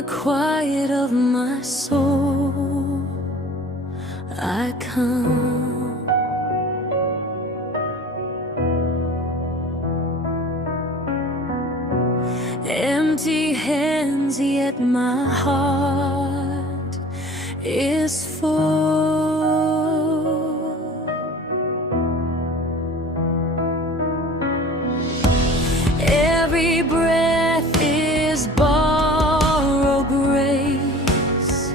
the quiet of my soul, I come. Empty hands, yet my heart is full. Every breath is borrowed grace.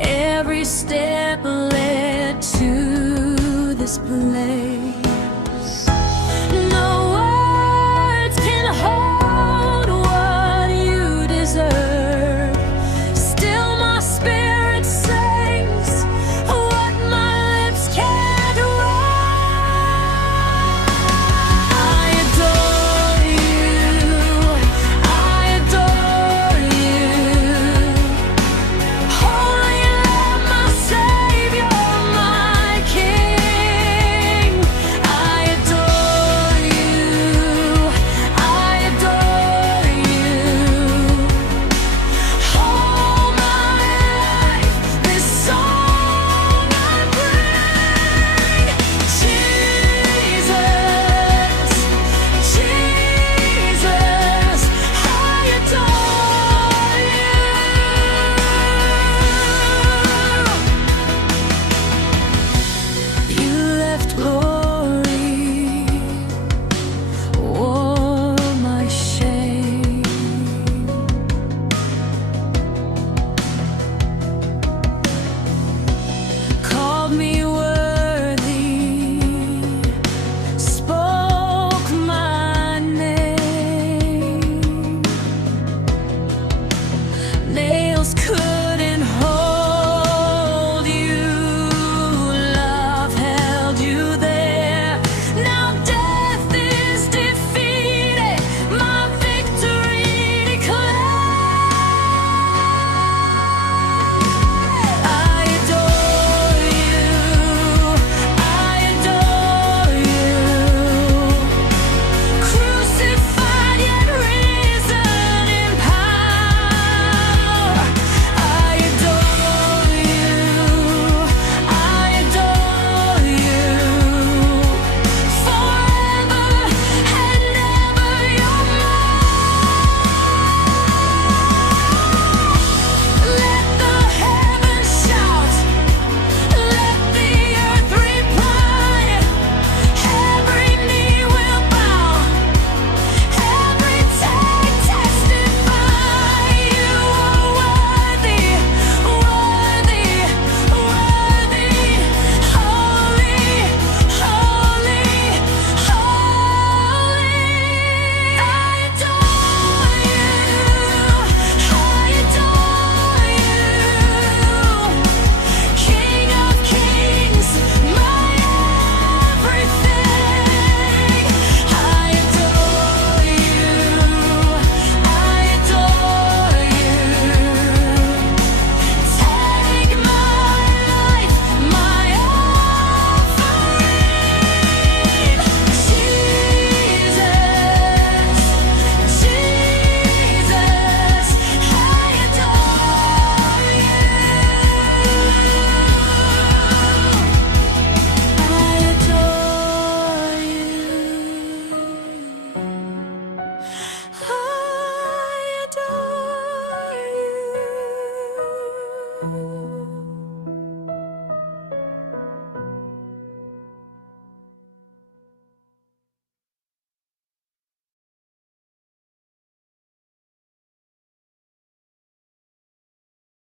Every step led to this place. No words can hold what you deserve. Still my spirit sings what my lips can't write. I adore you, I adore you. Holy Lord, my Savior, my King. I adore you, I adore you. All my life, this song I bring. Jesus, Jesus, I adore you. You left glory, wore my shame. Called me worthy, spoke my name. Nails could